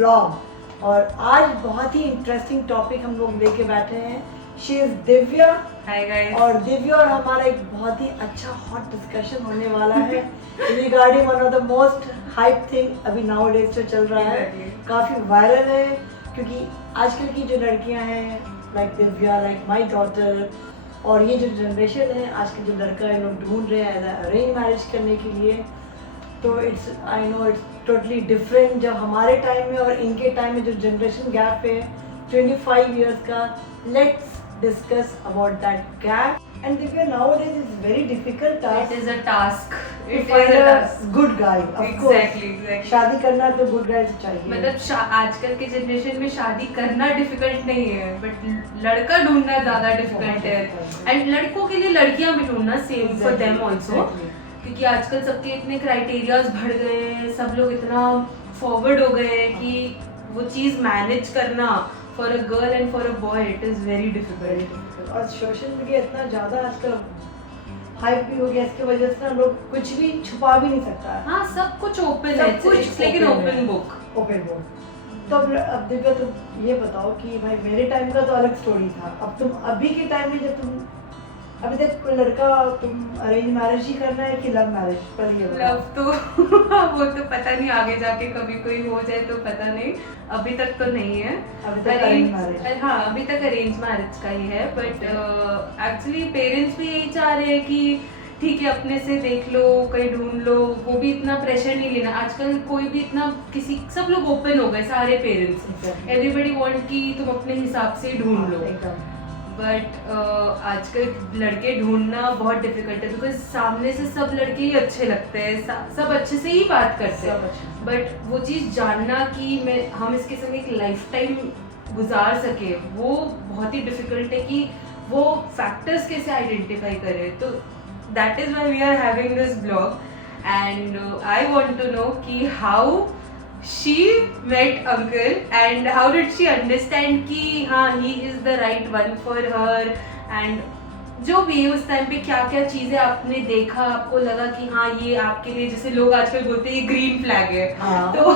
Blog. और आज बहुत ही इंटरेस्टिंग टॉपिक हम लोग लेके बैठे हैं। She is Divya. Hi guys. और दिव्या और हमारा एक बहुत ही अच्छा हॉट डिस्कशन होने वाला है regarding one of the most hype thing अभी नाउ डेज जो चल रहा है, काफ़ी वायरल है। क्योंकि आजकल की जो लड़कियां हैं like Divya, like my daughter, और ये जो जनरेशन है आजकल जो लड़का है लोग ढूंढ रहे हैं अरेंज मैरिज करने के लिए। तो it's I know it's totally different जब हमारे टाइम में और इनके टाइम में जो जनरेशन गैप है 25 years का। Let's discuss about that gap. And Divya, nowadays it's very difficult task. It is a task. To It find is a a task. good guy. Of Exactly, course. exactly. शादी करना तो good guy चाहिए। मतलब आजकल के generation में शादी करना डिफिकल्ट नहीं है, बट लड़का ढूंढना ज्यादा डिफिकल्ट है। एंड लड़कों के लिए लड़कियां भी ढूंढना सेम फॉर देम ऑल्सो, क्योंकि आजकल सबके इतने क्राइटेरियाज बढ़ गए हैं, सब लोग इतना फॉरवर्ड हो गए हैं कि वो चीज मैनेज करना for a girl and for a boy it is very difficult. और सोशल मीडिया इतना ज़्यादा आजकल हाइप भी हो गया, इसकी वजह से ना लोग कुछ भी छुपा भी नहीं सकता है। हाँ, सब कुछ ओपन है, सब कुछ it's like an open book. Open book. तो अब दिव्या तुम ये बताओ कि भाई मेरे टाइम का तो अलग स्टोरी था, अब तुम अभी के टाइम में जब तुम अभी तक कोई लड़का तुम अरेंज मैरिज ही करना है कि लव मैरिज? पर ये लव तो वो तो पता नहीं, आगे जाके कभी कोई हो जाए तो पता नहीं, अभी तक तो नहीं है। अभी तक अरेंज मैरिज। हाँ, अभी तक अरेंज मैरिज का ही है, बट एक्चुअली पेरेंट्स भी यही चाह रहे हैं कि ठीक है अपने से देख लो, कहीं ढूंढ लो, वो भी इतना प्रेशर नहीं लेना। आजकल कोई भी इतना किसी सब लोग ओपन हो गए, सारे पेरेंट्स, एवरीबडी वांट कि तुम अपने हिसाब से ढूंढ लो। बट आजकल लड़के ढूंढना बहुत डिफिकल्ट है, बिकॉज सामने से सब लड़के ही अच्छे लगते हैं, सब अच्छे से ही बात करते हैं, बट वो चीज़ जानना कि हम इसके संग एक लाइफ टाइम गुजार सके, वो बहुत ही डिफिकल्ट है कि वो फैक्टर्स कैसे आइडेंटिफाई करें। तो that is why we are having this blog, and I want to know कि how she met uncle and how did she understand कि हाँ he is the right one for her, and जो भी उस time पे क्या क्या चीजें आपने देखा, आपको लगा कि हाँ ये आपके लिए, जैसे लोग आजकल बोलते हैं ये ग्रीन फ्लैग है, हाँ। तो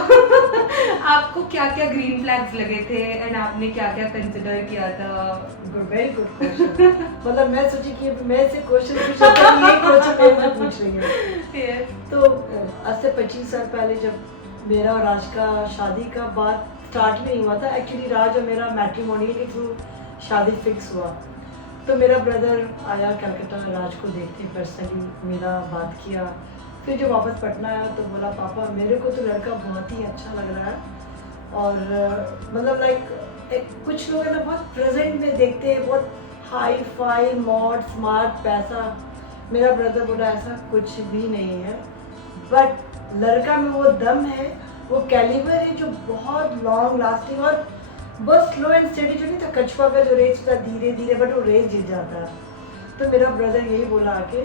आपको क्या क्या ग्रीन फ्लैग्स लगे थे एंड आपने क्या क्या कंसिडर किया था? Very good question. मतलब मैं सोची कि मैं से क्वेश्चन पूछा था, ये क्वेश्चन मेरे से पूछ रही है। तो आज से 25 साल पहले जब मेरा और राज का शादी का बात स्टार्ट में नहीं हुआ था, एक्चुअली राज और मेरा मैट्रिमोनियल के थ्रू शादी फिक्स हुआ। तो मेरा ब्रदर आया कलकत्ता राज को देखते, पर्सनली मेरा बात किया, फिर जब वापस पटना आया तो बोला पापा मेरे को तो लड़का बहुत ही अच्छा लग रहा है। और मतलब लाइक कुछ लोग है ना बहुत प्रेजेंट में देखते हैं, बहुत हाई फाई मॉड स्मार्ट पैसा। मेरा ब्रदर बोला ऐसा कुछ भी नहीं है, बट लड़का में वो दम है, वो कैलिबर है जो बहुत लॉन्ग लास्टिंग और बहुत स्लो एंड स्टेडी, जो नहीं था कछुआ का जो रेस था धीरे धीरे, बट वो रेस जीत जाता है। तो मेरा ब्रदर यही बोला आके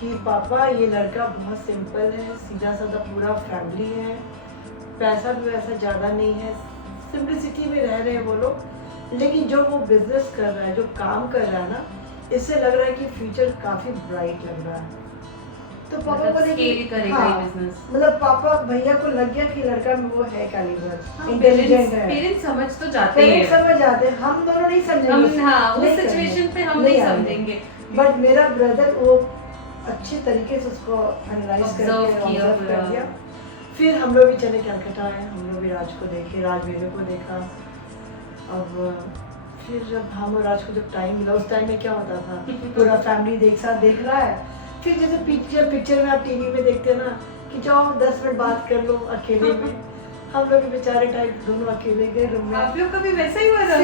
कि पापा ये लड़का बहुत सिंपल है, सीधा साधा पूरा फैमिली है, पैसा भी वैसा ज़्यादा नहीं है, सिंपलिसिटी में रह रहे हैं वो लोग, लेकिन जो वो बिजनेस कर रहा है, जो काम कर रहा है ना, इससे लग रहा है कि फ्यूचर काफ़ी ब्राइट लग रहा है। तो पापा बोले कि मतलब पापा भैया को लग गया कि लड़का में वो है कैलिबर, इंटेलिजेंट है। पेरेंट्स समझ तो जाते हैं, समझ जाते हैं, हम दोनों नहीं समझेंगे, हाँ उस सिचुएशन पे हम नहीं समझेंगे, बट मेरा ब्रदर वो अच्छे तरीके से उसको एनालाइज करके ऑब्जर्व कर दिया। फिर हम लोग भी चले कलकत्ता आए, हम लोग भी राज को देखे, राज मेरे को देखा। अब फिर जब हम और राज को जब टाइम मिला, उस टाइम में क्या होता था पूरा फैमिली एक साथ देख रहा है। फिर जैसे पिक्चर में आप टीवी में देखते हैं ना कि जाओ 10 मिनट बात कर लो अकेले में, हम लोग बेचारे टाइप दोनों अकेले गए रूम में। आप लोग का भी वैसा ही हुआ था?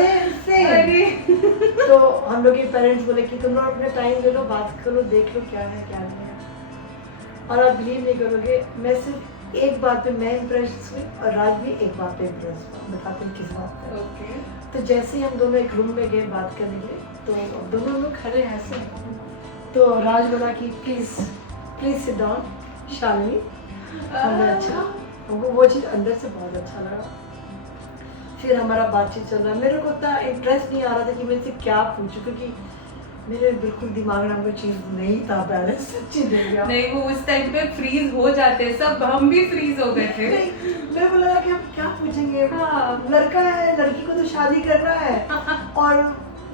सेम। तो हम लोग के पेरेंट्स बोले कि तुम लोग अपने टाइम ले लो, बात करो, देख लो क्या है क्या नहीं है। और आप बिलीव नहीं करोगे, मैं सिर्फ एक बात पे मैं इम्प्रेस हुई और राज भी एक बात पे इम्प्रेस हुआ। बताते हैं किस बात पे। ओके। तो जैसे ही हम दोनों एक रूम में गए बात करने के लिए, तो दोनों लोग खड़े हैं ऐसे, तो राज बोला कि प्लीज सिट डाउन शालिनी। हमने अच्छा, हमको वो चीज़ अंदर से बहुत अच्छा लगा। फिर हमारा बातचीत चल रहा, मेरे को उतना इंटरेस्ट नहीं आ रहा था कि मैं इससे क्या पूछूं, क्योंकि मेरे बिल्कुल दिमाग में कोई चीज नहीं था पहले, सच्ची नहीं वो उस टाइम पे फ्रीज हो जाते, सब हम भी फ्रीज हो गए थे। मेरे को लगा कि हम क्या पूछेंगे, हाँ। लड़का है, लड़की को तो शादी करना है और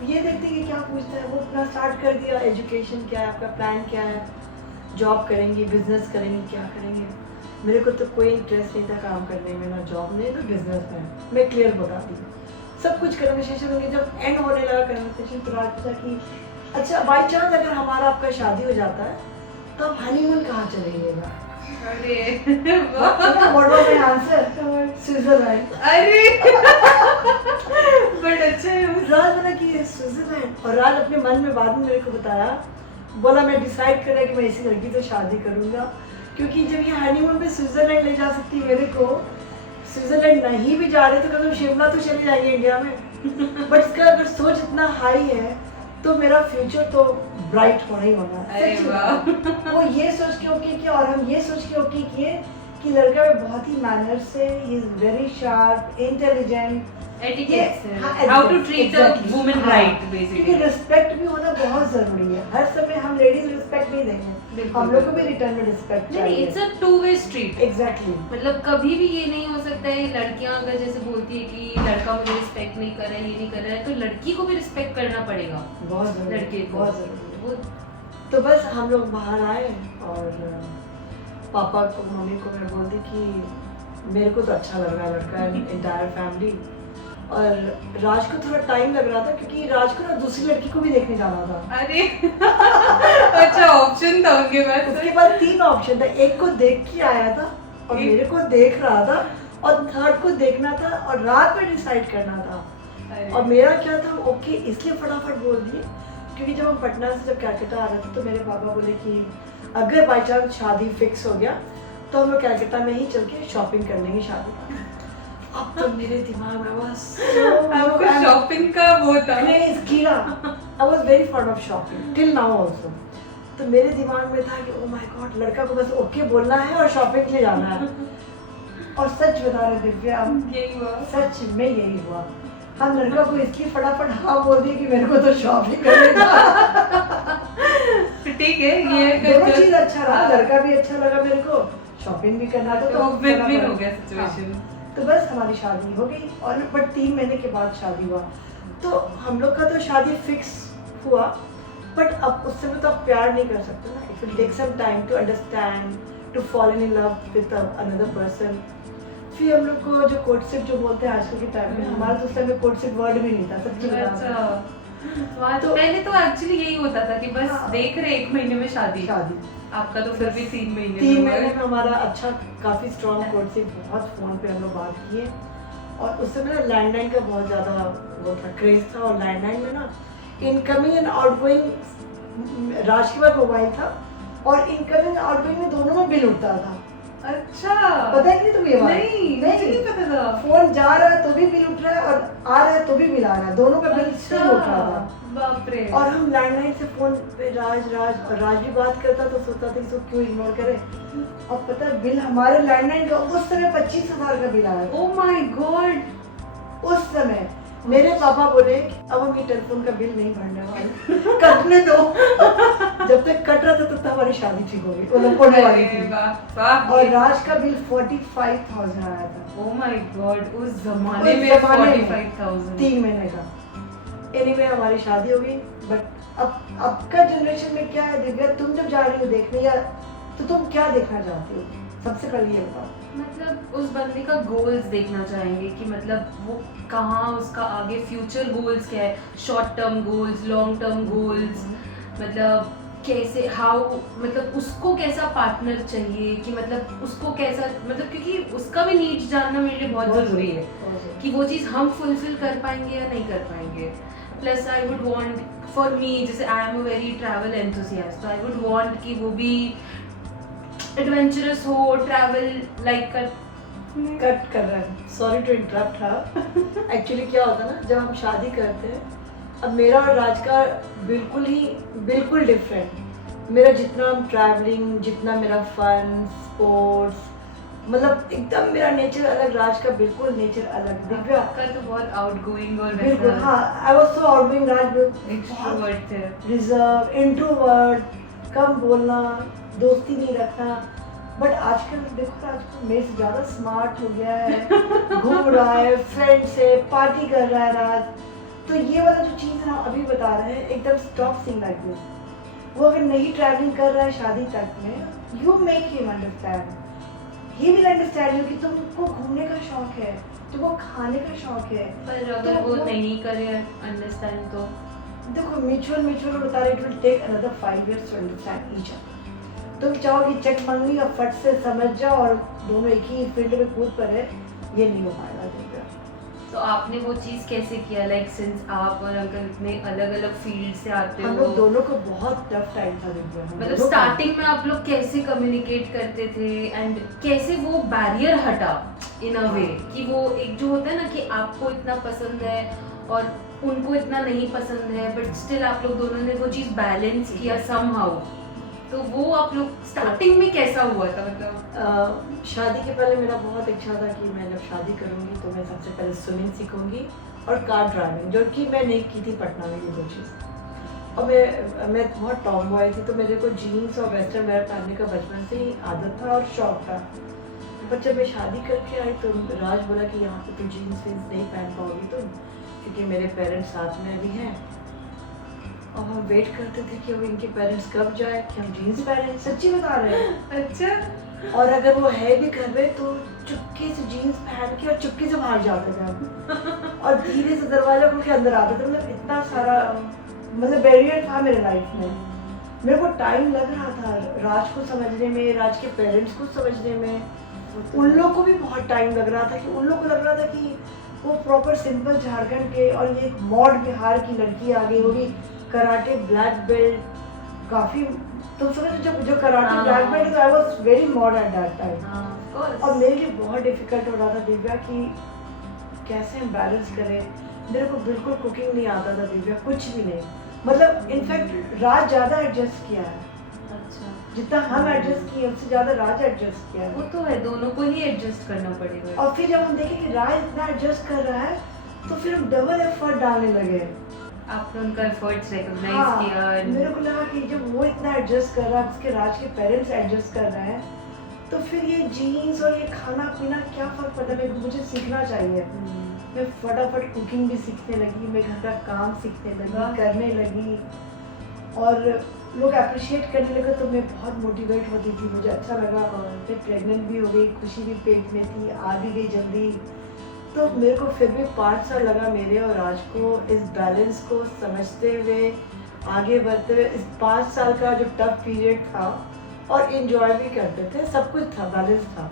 ये देखते कि क्या पूछता है। वो अपना स्टार्ट कर दिया, एजुकेशन क्या है, आपका प्लान क्या है, जॉब करेंगी, बिजनेस करेंगी, क्या करेंगे। मेरे को तो कोई इंटरेस्ट नहीं था काम करने में, ना जॉब में ना बिजनेस में। मैं क्लियर बता दी, सब कुछ कन्वर्सेशन होंगे। जब एंड होने लगा कन्वर्सेशन तो राज पूछा कि अच्छा बाई चांस अगर हमारा आपका शादी हो जाता है तो आप हनीमून कहाँ चलेंगे? अरे what was my answer? Switzerland. अरे बट अच्छा है। राज बोला कि स्विट्जरलैंड, और राज अपने मन में बाद में मेरे को बताया, बोला मैं डिसाइड करा कि मैं इसी लड़की से शादी करूंगा, क्योंकि जब ये हनीमून पे स्विट्जरलैंड ले जा सकती है मेरे को, स्विट्जरलैंड नहीं भी जा रहे तो कभी शिमला तो चले जाएंगे इंडिया में। बट इसका अगर सोच इतना हाई है तो मेरा फ्यूचर तो ब्राइट होना ही होना है। अरे वाह। वो ये सोच के ओके किया और हम ये सोच के ओके किए कि लड़का बहुत ही मैनर्स से, he is very sharp, intelligent, how to treat a woman right basically. क्योंकि रिस्पेक्ट भी होना बहुत जरूरी है। हर समय हम लेडीज रिस्पेक्ट नहीं देंगे, हम लोग को भी रिटर्न में रिस्पेक्ट चाहिए। It's a two way street. Exactly. मतलब कभी भी ये नहीं हो सकता है लड़कियां अगर जैसे बोलती है कि लड़का मुझे रिस्पेक्ट नहीं कर रहा है, ये नहीं कर रहा है, तो लड़की को भी रिस्पेक्ट करना पड़ेगा। बहुत जरूरी, लड़के को बहुत जरूरी। तो बस हम लोग बाहर आए और पापा को, मम्मी को मैं बोल दी कि मेरे को तो अच्छा लग रहा है लड़का, एंटायर फैमिली। और राज को थोड़ा टाइम लग रहा था क्योंकि राज को ना दूसरी लड़की को भी देखने जाना था। अरे अच्छा ऑप्शन था उनके पास। उसके पास 3 ऑप्शन था, एक को देख के आया था और मेरे को देख रहा था और थर्ड को देखना था और रात में डिसाइड करना था। और मेरा क्या था, ओके इसलिए फटाफट बोल दिए क्योंकि जब हम पटना से जब कैलकाटा आ रहे थे तो मेरे पापा बोले कि अगर बाई चांस शादी फिक्स हो गया तो हम लोग कैलकाटा में ही चल के शॉपिंग कर लेंगे शादी का। अब तो मेरे दिमाग में बस आपको शॉपिंग का वो था क्रेज कीड़ा। I was very fond of shopping till now also. तो मेरे दिमाग में था कि ओ माय गॉड लड़का को बस ओके बोलना है और शॉपिंग के लिए जाना है। और सच बता रहे दिव्या, यही हुआ, सच में यही हुआ। हम लड़का को इसलिए फटाफट हाँ बोल दिए कि मेरे को तो शॉपिंग करने का। ठीक है, ये दोनों चीज अच्छा रहा, लड़का भी अच्छा लगा मेरे को, शॉपिंग भी करना था, तो विन-विन हो गया सिचुएशन। तो बस हमारी शादी हो गई और बट 3 महीने के बाद शादी हुआ। तो हम लोग का तो शादी फिक्स हुआ, बट अब उस समय तो आप प्यार नहीं कर सकते ना। It will take some time to understand, to fall in love with another person. फिर हम लोग को जो कोर्टशिप जो बोलते हैं आजकल के टाइम में, हमारे तो उस टाइम में कोर्टशिप वर्ड भी नहीं था, सच्ची अच्छा। तो पहले तो एक्चुअली यही होता था कि बस देख रहे 1 महीने में शादी। आपका तो फिर भी 3 महीने 3 महीने में हमारा अच्छा काफी स्ट्रॉन्ग कोर्टशिप, बहुत फोन पे हम लोग बात किए। और उस समय ना लैंडलाइन का बहुत ज्यादा वो था, क्रेज था। और लैंडलाइन में ना इनकमिंग एंड आउटगोइंग, राज के पास मोबाइल था और इनकमिंग आउटगोइंग में दोनों में बिल उठता था। अच्छा, पता है नहीं तुम्हें ये बात? नहीं पता था। फोन जा रहा है तो भी बिल उठ रहा है और आ रहा है तो भी बिल आ रहा है, दोनों का बिल सेम उठ रहा था। बाप रे। और हम लैंडलाइन से फोन पे राज और राज भी बात करता तो सोचता था इसको क्यों इग्नोर करे। और पता है बिल हमारे लैंडलाइन का उस समय 25,000 का बिल आया। Oh my God. उस समय मेरे पापा बोले अब हम ये टेलीफोन का बिल नहीं भरने वाले, कटने दो। जब तक कट रहा था तब तक हमारी शादी ठीक हो गई, मतलब होने वाली थी। और राज का बिल 45,000 आया था। ओह माय गॉड, उस जमाने में 45,000 3 महीने का। एनीवे हमारी शादी हो गई। बट अब का जनरेशन में क्या है दिव्या, तुम जब जा रही हो देखने या तो तुम क्या देखना चाहती हो? सबसे पहले ये बताओ। मतलब उस बंदे का गोल्स देखना चाहेंगे कि मतलब वो कहाँ, उसका आगे फ्यूचर गोल्स क्या है, short term goals, long term goals, मतलब कैसे हाउ, मतलब उसको कैसा पार्टनर चाहिए कि मतलब उसको कैसा, मतलब क्योंकि उसका भी नीड्स जानना मेरे लिए बहुत ज़रूरी है कि वो चीज़ हम फुलफिल कर पाएंगे या नहीं कर पाएंगे। Plus I would want, for me जैसे I am a very travel enthusiast, तो आई वुड वांट कि वो भी एडवेंचरस हो, ट्रैवल लाइक कट कर रहा है, सॉरी टू इंटरप्ट हाँ। एक्चुअली क्या होता है ना, जब हम शादी करते हैं, अब मेरा और राज का बिल्कुल डिफरेंट। मेरा जितना ट्रैवलिंग, जितना मेरा फन, स्पोर्ट्स, मतलब एकदम मेरा नेचर अलग, राज का बिल्कुल नेचर अलग। दिव्या आपका तो बहुत आउटगोइंग और बिल्कुल, हाँ, I was so outgoing, Raj extrovert थे। रिजर्व, इंट्रोवर्ट, कम बोलना, दोस्ती नहीं रखना। बट आजकल देखो, आजकल मेरे से ज़्यादा स्मार्ट हो गया है, घूम रहा है, फ्रेंड से पार्टी कर रहा है राज। तो ये वाला जो चीज़ हम अभी बता रहे हैं, एकदम स्टॉप सीइंग लाइक दिस। वो अगर नहीं ट्रैवलिंग कर रहा है शादी तक में, you make him understand, he will understand you कि तुमको घूमने का शौक है, तुमको खाने का शौक है। पर अगर वो नहीं करे अंडरस्टैंड तो देखो, म्यूचुअल बता रहे, it will take another 5 years to understand each other. तुम चाहो कि चेक मंगनी और फट से समझ जाओ और दोनों एक ही फील्ड में कूद पड़े, ये नहीं हो पाएगा। तो आपने वो चीज़ कैसे किया, लाइक सिंस आप और अंकल इतने अलग अलग फील्ड से आते हो? हम लोग दोनों को बहुत टफ टाइम था दिव्या। मतलब स्टार्टिंग में आप लोग कैसे कम्युनिकेट करते थे एंड कैसे वो बैरियर हटा इन अ वे कि वो एक जो होता है ना कि आपको इतना पसंद है और उनको इतना नहीं पसंद है, बट स्टिल आप लोग दोनों ने वो चीज़ बैलेंस किया समहाउ। तो वो आप लोग स्टार्टिंग में कैसा हुआ था? मतलब शादी के पहले मेरा बहुत इच्छा था कि मैं जब शादी करूंगी तो मैं सबसे पहले स्विमिंग सीखूंगी और कार ड्राइविंग, जो कि मैं नहीं की थी पटना में, ये दो चीज़। और मैं बहुत टॉम बॉय थी, तो मेरे को जीन्स और वेस्टर्न वेयर पहनने का बचपन से ही आदत था और शौक था। पर जब मैं शादी करके आई तो राज बोला कि यहाँ पे तो जीन्स वीन्स नहीं पहन पाओगी तुम, क्योंकि मेरे पेरेंट्स साथ में भी हैं। और हम वेट करते थे कि अब इनके पेरेंट्स कब जाए कि हम जीन्स पहने। सच्ची बता रहे हैं। अच्छा। और अगर वो है भी घर में तो चुपके से जीन्स पहन के और चुपके से बाहर जाते थे हम और धीरे से दरवाजा खोल के अंदर आते थे। मतलब इतना सारा मतलब बैरियर था मेरे लाइफ में। मेरे को टाइम लग रहा था राज को समझने में, राज के पेरेंट्स को समझने में। उन लोग को भी बहुत टाइम लग रहा था कि उन लोग को लग रहा था कि वो प्रॉपर सिंपल झारखंड के और ये मॉड बिहार की लड़की आ गई, वो भी कराटे ब्लैक बेल्ट, काफी तुम समझ जो कराटे ब्लैक बेल्ट, तो I was very mod at that time. और मेरे लिए बहुत डिफिकल्ट हो रहा था दिव्या कि कैसे हम बैलेंस करें। मेरे को बिल्कुल कुकिंग नहीं आता था दिव्या, कुछ भी नहीं। मतलब इनफैक्ट राज ज्यादा एडजस्ट किया है। अच्छा। जितना हम एडजस्ट किए उससे ज्यादा राज एडजस्ट किया है। वो तो है, दोनों को ही एडजस्ट करना पड़ेगा। और फिर जब हम देखें कि राज इतना एडजस्ट कर रहा है तो फिर हम डबल एफर्ट डालने लगे। आपने उनका एफर्ट्स रिकॉग्नाइज किया। मेरे को लगा कि जब वो इतना एडजस्ट कर रहा है, उसके राज के पेरेंट्स एडजस्ट कर रहे हैं, तो फिर ये जीन्स और ये खाना पीना क्या फर्क पड़ता है। मुझे सीखना चाहिए। मैं फटाफट कुकिंग भी सीखने लगी, मैं घर का काम सीखने लगी, करने लगी और लोग अप्रिशिएट करने लगे तो मैं बहुत मोटिवेट होती थी। मुझे अच्छा लगा। मैं प्रेग्नेंट भी हो गई, खुशी भी पेट में थी, आ भी गई जल्दी। तो मेरे को फिर भी 5 साल लगा मेरे और राज को इस बैलेंस को समझते हुए आगे बढ़ते हुए। इस 5 साल का जो टफ पीरियड था और एंजॉय भी करते थे, सब कुछ था, बैलेंस था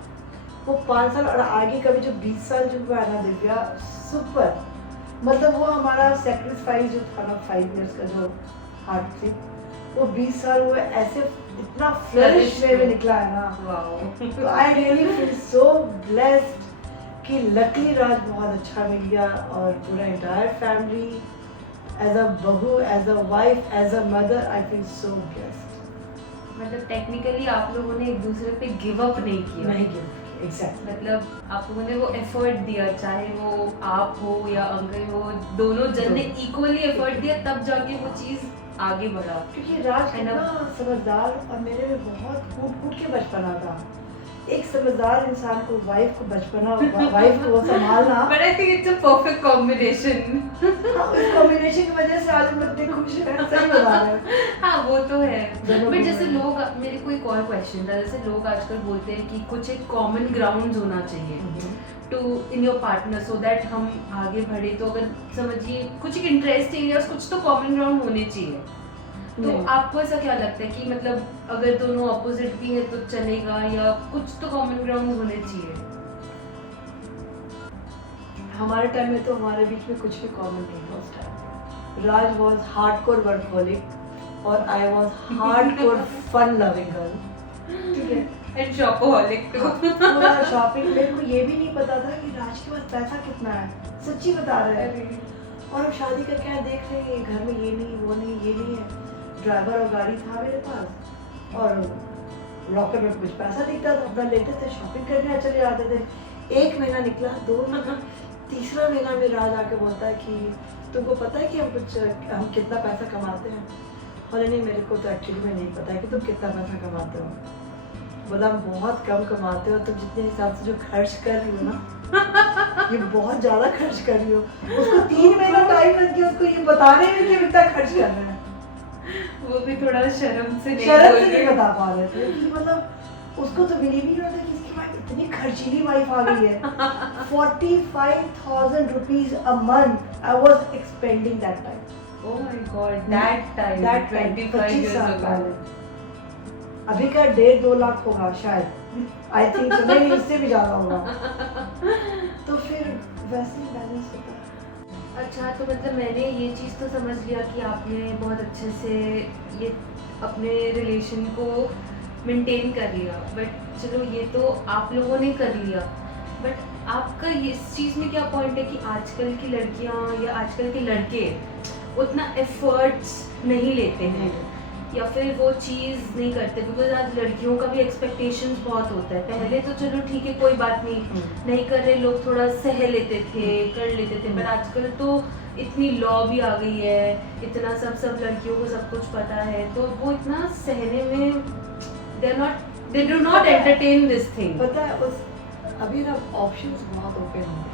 वो 5 साल। और आगे का भी जो 20 साल जो हुआ है ना दिव्या, सुपर। मतलब वो हमारा सेक्रीफाइस जो था ना 5 years का जो हार्ट से, वो 20 साल हुए ऐसे इतना फ्लरिश वे में निकला है ना। तो I really feel so blessed कि लकीली राज बहुत अच्छा मिल गया और पूरा एंटायर फैमिली, एज अ बहू, as a wife, as a mother, I feel so blessed. मतलब टेक्निकली आप लोगों ने एक दूसरे पे गिव अप नहीं किया। नहीं गिव, एग्जैक्टली। मतलब आप लोगों ने वो एफर्ट दिया, चाहे वो आप हो या अंकल हो, दोनों जन ने इक्वली एफर्ट दिया, तब जाके वो चीज़ आगे बढ़ा। क्योंकि राज कितना समझदार और मेरे में बहुत कूट के बचपना था। एक समझदार इंसान को वाइफ को बचपना, वाइफ को संभालना। But I think it's a perfect combination. हाँ, उस कॉम्बिनेशन की वजह से आज मैं इतनी खुश हूँ। सही बता रहे हैं। हाँ, वो तो है। बट जैसे लोग, मेरे को एक और क्वेश्चन था, जैसे लोग आजकल बोलते हैं कि कुछ एक कॉमन ग्राउंड होना चाहिए to in your partner so that हम आगे बढ़े। तो अगर समझिए कुछ एक इंटरेस्ट एरियाज, कुछ तो कॉमन ग्राउंड होने चाहिए। तो आपको ऐसा क्या लगता है कि मतलब अगर दोनों अपोजिट भी है तो चलेगा या कुछ तो कॉमन ग्राउंड होने चाहिए? हमारे टाइम में तो हमारे बीच में कुछ भी कॉमन नहीं था उस time. Raj was hardcore workaholic और I was hardcore fun loving girl. ठीक है। एंड शॉपहोलिक तो पूरा शॉपिंग। मेरे को ये भी नहीं पता था कि राज के पास पैसा कितना है, सच्ची बता रहे हैं। और हम शादी करके आए, देख रहे हैं घर में ये नहीं, वो नहीं, ये नहीं है। ड्राइवर और गाड़ी था मेरे पास और लॉकर में कुछ पैसा दिखता था, अपना लेते थे, शॉपिंग करने चले जाते थे। 1 महीना निकला, 2 महीना, तीसरा महीना में राज आके बोलता है कि तुमको पता है कि हम कितना पैसा कमाते हैं? बोले नहीं, मेरे को तो एक्चुअली में नहीं पता है कि तुम कितना पैसा कमाते हो। बोला हम बहुत कम कमाते हो, तुम जितने हिसाब से जो खर्च कर रही हो ना ये बहुत ज्यादा खर्च कर रही हो। उसको 3 महीना टाइम लग गया उसको ये बताने में कि इतना खर्च कर रहे हैं। वो भी थोड़ा शर्म से नहीं बता पा रहे थे कि मतलब उसको तो बिलीव नहीं हो रहा था कि इसकी वाइफ इतनी खर्चीली वाइफ आ गई है। 45,000 rupees a month I was expending that time. Oh my God, that time 25 years ago. अभी का 1.5-2 लाख होगा शायद, आई थिंक so, नहीं उससे भी ज्यादा होगा। तो फिर वैसे ही बैलेंस होता है। अच्छा, तो मतलब मैंने ये चीज़ तो समझ लिया कि आपने बहुत अच्छे से ये अपने रिलेशन को मेंटेन कर लिया, बट चलो ये तो आप लोगों ने कर लिया, बट आपका इस चीज़ में क्या पॉइंट है कि आजकल की लड़कियां या आजकल के लड़के उतना एफर्ट्स नहीं लेते हैं या फिर वो चीज़ नहीं करते, बिकॉज आज लड़कियों का भी एक्सपेक्टेशंस बहुत होता है। पहले तो चलो ठीक है, कोई बात नहीं, नहीं कर रहे लोग थोड़ा सह लेते थे, कर लेते थे, पर आजकल तो इतनी लॉ भी आ गई है, इतना सब लड़कियों को सब कुछ पता है, तो वो इतना सहने में they do not entertain this thing। पता है उस अभी ना ऑप्शंस बहुत ओपन हो गए,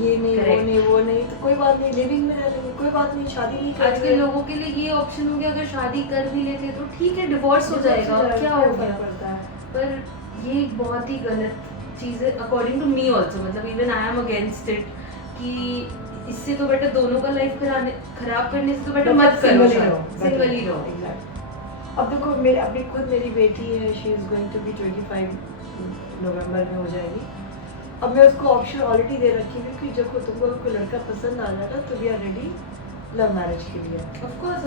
ये नहीं वो नहीं तो कोई बात नहीं, लिविंग में रह लेंगे, कोई बात नहीं, शादी नहीं कर आजकल लोगों के लिए ये ऑप्शन हो गया, अगर शादी कर भी लेते तो ठीक है, डिवोर्स हो जाएगा, क्या हो गया पड़ता है। पर ये बहुत ही गलत चीज़ है अकॉर्डिंग टू मी ऑल्सो, मतलब even I am against it कि इससे तो बेटर दोनों का लाइफ खराब करने से तो बेटर मत करो, सिंगल ही रहो। अब देखो अपनी खुद मेरी बेटी है, she is going to be 25 November में हो जाएगी। अब मैं उसको ऑप्शन ऑलरेडी दे रखी हूँ कि जब तुमको कोई लड़का पसंद आ जाएगा तो we are ready love marriage के लिए। ऑफ कोर्स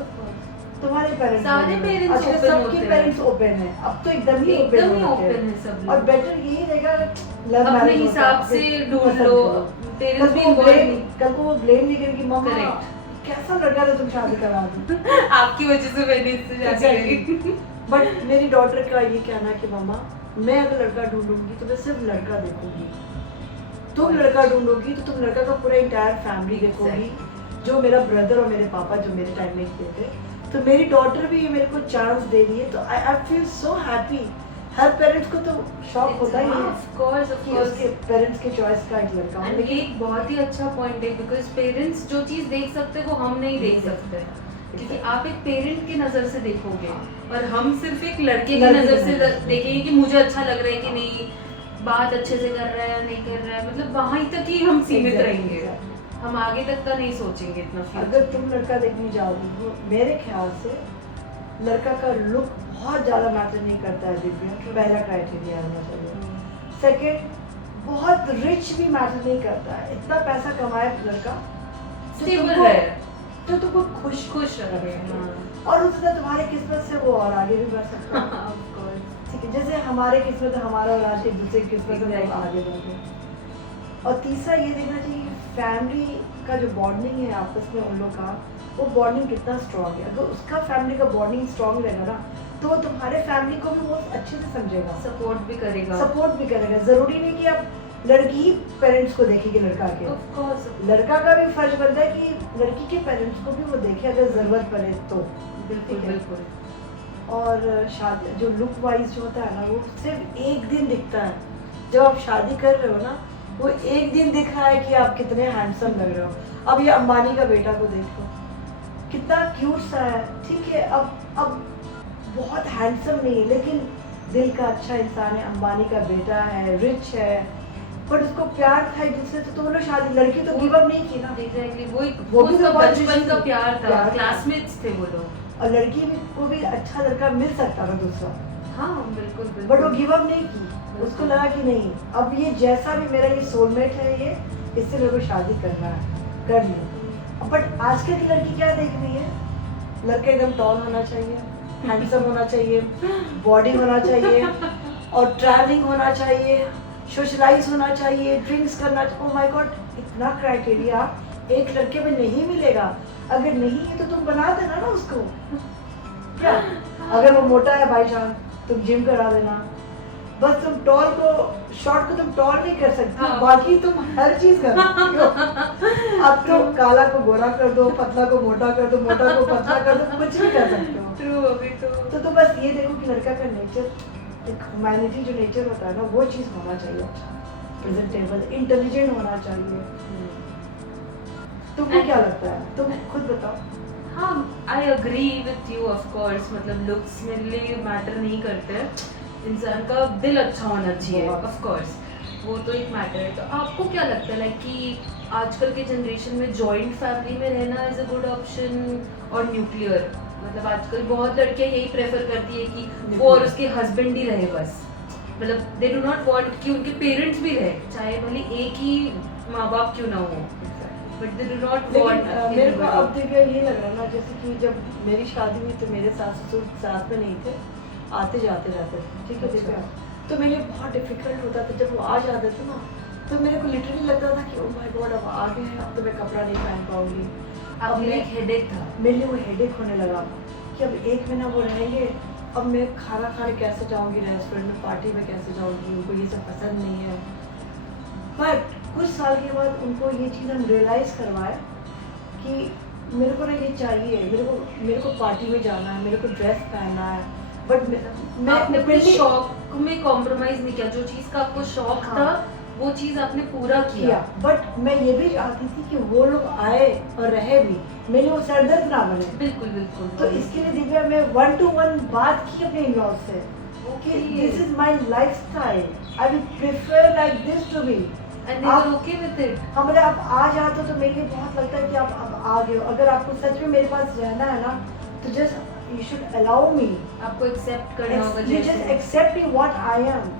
तुम्हारे पेरेंट्स, सारे पेरेंट्स ओपन सबके पेरेंट्स ओपन है, अब तो एकदम ही ओपन है सब। और बेटर यही रहेगा लव मैरिज अपने हिसाब से ढूंढ लो, पेरेंट्स भी कल को वो ब्लेम नहीं करेंगे मम्मा कैसा लड़का था तुम शादी करा दी आपकी वजह से मैंने इससे शादी करी। बट मेरी डॉटर का ये कहना है कि मम्मा मैं अगर लड़का ढूंढूंगी तो मैं सिर्फ लड़का देखूंगी, तुम लड़का ढूंढोगी तो तुम लड़का का पूरा इंटायर फैमिली देखोगी, जो मेरा ब्रदर और मेरे पापा जो मेरे टाइम में किए थे। तो मेरी डॉटर भी मेरे को चांस दे रही है, तो आई फील सो हैप्पी। हर पेरेंट्स को तो शौक होता ही है ऑफ कोर्स कि उसके पेरेंट्स के चॉइस का एक लड़का हो। लेकिन एक बहुत ही अच्छा पॉइंट है, बिकॉज पेरेंट्स जो चीज़ देख सकते हैं वो हम नहीं देख सकते, क्योंकि आप एक पेरेंट की नज़र से देखोगे और हम सिर्फ एक लड़के की नज़र से देखेंगे कि मुझे अच्छा लग रहा है कि नहीं, बात अच्छे से कर रहा है या नहीं कर रहा है, मतलब वहीं तक ही हम सीमित रहेंगे, हम आगे तक का नहीं सोचेंगे इतना। अगर तुम लड़का देखने जाओगी तो मेरे ख्याल से लड़का का लुक बहुत ज़्यादा मैटर नहीं करता है दिव्या, पहला क्राइटेरिया होना चाहिए। सेकंड बहुत रिच भी मैटर नहीं करता है, इतना पैसा कमाए लड़का स्टेबल रहे तो तुमको खुश रहे, और उससे तुम्हारी किस्मत से वो और आगे भी बढ़ सकता है। ठीक है, जैसे हमारे किस्मत हमारा और आज एक दूसरे की किस्मत से आगे बढ़े। और तीसरा ये देखना चाहिए फैमिली का जो बॉन्डिंग है आपस में उन लोग का, वो बॉन्डिंग कितना स्ट्रॉन्ग है। अगर उसका फैमिली का बॉन्डिंग स्ट्रॉन्ग रहेगा ना तो वो तुम्हारे फैमिली को भी बहुत अच्छे से समझेगा, सपोर्ट भी करेगा। जरूरी नहीं कि आप लड़की ही पेरेंट्स को देखेगी लड़का के, लड़का का भी फर्ज बनता है कि लड़की के पेरेंट्स को भी वो देखे अगर जरूरत पड़े तो। बिल्कुल। और शादी जो लुक वाइज जो होता है ना वो सिर्फ एक दिन दिखता है, जब आप शादी कर रहे हो ना वो एक दिन दिख रहा है कि आप कितने हैंडसम लग रहे हो। अब ये अंबानी का बेटा को देखो कितना क्यूट सा है, ठीक है, अब बहुत हैंडसम नहीं है लेकिन दिल का अच्छा इंसान है, अंबानी का बेटा है, रिच है, पर उसको प्यार था एक दूसरे से, तो वो लोग शादी, लड़की तो गिव अप नहीं की ना। एग्जैक्टली, वो भी तो बचपन का प्यार था, क्लासमेट्स थे वो लोग, और लड़की को भी अच्छा लड़का मिल सकता था दूसरा। हाँ बिल्कुल। बट वो गिव अप नहीं की, उसको लगा कि नहीं अब ये जैसा भी मेरा ये सोलमेट है, ये इससे मेरे को शादी करना है, कर लिया। बट आजकल की लड़की क्या देख रही है, लड़का एकदम टॉल होना चाहिए, हैंडसम होना चाहिए, बॉडी होना चाहिए, और ट्रैवलिंग होना चाहिए, सोशलाइज होना चाहिए, ड्रिंक्स करना चाहिए। ओह माय गॉड, इतना क्राइटेरिया एक लड़के में नहीं मिलेगा। अगर नहीं है तो तुम बना देना ना उसको, क्या अगर वो मोटा है बाई चांस तुम जिम करा देना, बस तुम टॉल को शॉर्ट को तुम टॉल नहीं कर सकती, हाँ। बाकी तुम हर चीज कर सकती हो। अब तो काला को गोरा कर दो, पतला को मोटा कर दो, मोटा को पतला कर दो, कुछ भी कर सकते हो। ट्रू, अभी तो बस ये देखो कि लड़का का नेचर, एक ह्यूमैनिटी जो नेचर होता है ना, वो चीज़ होना चाहिए, अच्छा प्रेजेंटेबल, इंटेलिजेंट होना चाहिए। तुमको क्या लगता है, तुम खुद बताओ। हाँ, I agree with you of course. मतलब लुक्स मेरे लिए मैटर नहीं करते, इंसान का दिल अच्छा होना चाहिए ऑफ कोर्स, वो तो एक मैटर है। तो आपको क्या लगता है लाइक कि आजकल के जनरेशन में जॉइंट फैमिली में रहना इज अ गुड ऑप्शन और न्यूक्लियर? मतलब आजकल बहुत लड़कियां यही प्रेफर करती है कि वो और उसके हस्बैंड ही रहे बस, मतलब दे डू नॉट वांट कि उनके पेरेंट्स भी रहे, चाहे भले एक ही माँ बाप क्यों ना हो, but they do not want. मेरे को अब देखिए ये लग रहा है ना, जैसे कि जब मेरी शादी हुई तो मेरे सास ससुर साथ में नहीं थे, आते जाते रहते थे, ठीक है देखिए, तो मेरे लिए बहुत डिफिकल्ट होता था जब वो आ जाते थे ना, तो मेरे को लिटरली लगता था कि ओह माय गॉड अब आ गए हैं, अब तो मैं कपड़ा नहीं पहन पाऊंगी। अब मेरे एक हेडेक था, मेरे लिए वो हेडेक होने लगा कि अब एक महीना वो रहेंगे, अब मैं खाना खाने कैसे जाऊंगी, रेस्टोरेंट में पार्टी में कैसे जाऊंगी, उनको ये सब पसंद नहीं है। बट कुछ साल के बाद उनको ये चीज़ हम रियलाइज़ करवाए कि मेरे को ना ये चाहिए, मेरे को पार्टी में जाना है, मेरे को ड्रेस पहनना है, बट मैं आपने अपने शौक में कॉम्प्रोमाइज नहीं किया, जो चीज का आपको शौक हाँ। था वो चीज आपने पूरा किया। बट मैं ये भी चाहती थी कि वो लोग आए और रहे भी, मेरे वो सरदर्द ना बने। बिल्कुल बिल्कुल। तो इसके लिए दिव्या मैं 1-to-1 बात की अपने इन-लॉज से कि this is my lifestyle, I will prefer like this to be, and they were okay with it. हमारे आप आ जाते हो तो मेरे लिए बहुत लगता है कि आप अब आ गए हो, अगर आपको सच में मेरे पास रहना है ना तो just you should allow me, आपको एक्सेप्ट करना होगा, you just accept me what I am.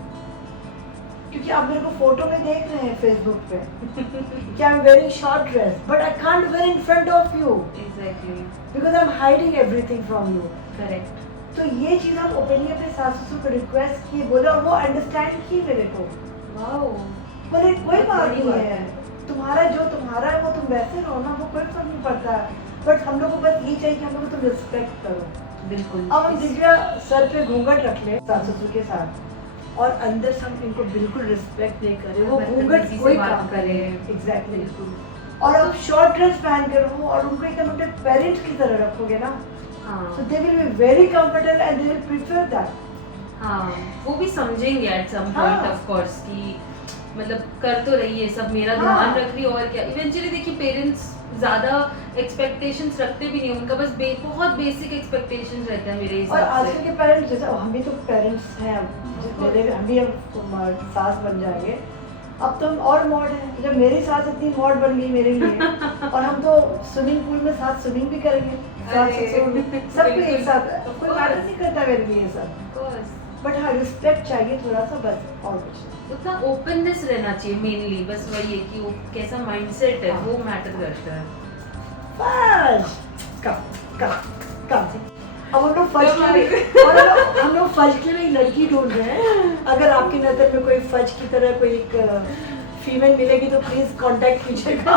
क्योंकि आप मेरे को फोटो में देख रहे हैं फेसबुक पे कि I am wearing short dress, but I can't where in front of you exactly, because I am hiding everything from you. Correct. तो ये चीज हम ओपनली अपने सास ससुर को रिक्वेस्ट किए, बोले और वो अंडरस्टैंड की मेरे को, वाओ, बोले कोई बात बड़ी नहीं बात है, तुम्हारा जो तुम्हारा है वो तुम वैसे रहो ना, वो कोई फर्क नहीं पड़ता है, बट हम लोग को बस ये चाहिए कि हम लोग को तुम रिस्पेक्ट करो। बिल्कुल। अब हम दिव्या सर पे घूंघट रख ले सास ससुर के साथ और अंदर से हम इनको बिल्कुल रिस्पेक्ट नहीं करें, वो घूंघट कोई काम करे, एग्जैक्टली बिल्कुल, और अब शॉर्ट ड्रेस पहन कर हो और उनको एकदम अपने पेरेंट्स की तरह रखोगे ना, हाँ, so they will be very comfortable and they will prefer that. हाँ, वो भी समझेंगे at some point of course कि मतलब कर तो रही है सब, मेरा हाँ। ध्यान रख रही है और क्या। इवेंचुअली देखिए पेरेंट्स ज्यादा एक्सपेक्टेशंस रखते भी नहीं, उनका बस बहुत बेसिक एक्सपेक्टेशंस रहते हैं मेरे और हिसाब से। आजकल के पेरेंट्स जैसे हम भी तो पेरेंट्स हैं, मेरे हम भी अब सास बन जाएंगे, अब तो हम और मॉड हैं, जब मेरी सास इतनी मॉड बन गई मेरे लिए और हम तो स्विमिंग पूल में साथ स्विमिंग भी करेंगे, साथ सब एक साथ, कोई मैटर नहीं करता मेरे लिए सब, बट हाँ रिस्पेक्ट चाहिए थोड़ा सा, बस और कुछ नहीं। उतना ओपननेस रहना चाहिए मेनली, बस वही है कि वो कैसा माइंडसेट है वो मैटर करता है। बस कम अब हम लोग फर्स्ट के लिए और हम लोग फर्स्ट के लिए एक लड़की ढूंढ रहे हैं, अगर आपकी नजर में कोई फर्ज की तरह कोई एक फीमेल मिलेगी तो प्लीज कांटेक्ट कीजिएगा।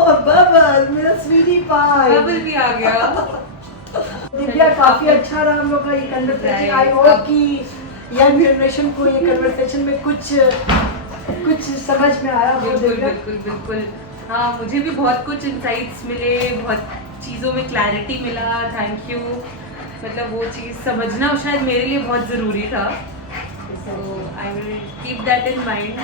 और बबल मेरा स्वीटी पाई, बबल भी आ गया। दिव्या काफी अच्छा रहा हम लोग का ये कन्वर्सेशन, आई होप कि यंग जनरेशन को ये कन्वर्सेशन में कुछ समझ में आया। बिल्कुल बिल्कुल बिल्कुल, हाँ मुझे भी बहुत कुछ इंसाइट्स मिले, बहुत चीज़ों में क्लैरिटी मिला, थैंक यू। मतलब वो चीज़ समझना शायद मेरे लिए बहुत ज़रूरी था, so I will keep that in mind.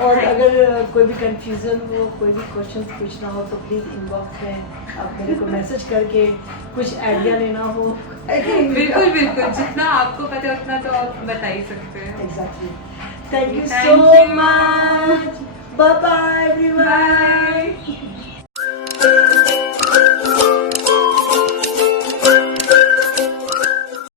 और अगर कोई भी कंफ्यूजन हो, कोई भी क्वेश्चन पूछना हो तो प्लीज़ इनबॉक्स में आप मेरे को मैसेज करके कुछ आइडिया लेना हो। बिल्कुल बिल्कुल, जितना आपको पता है उतना तो आप बता ही सकते हैं। Exactly. Thank you so much, bye bye everyone.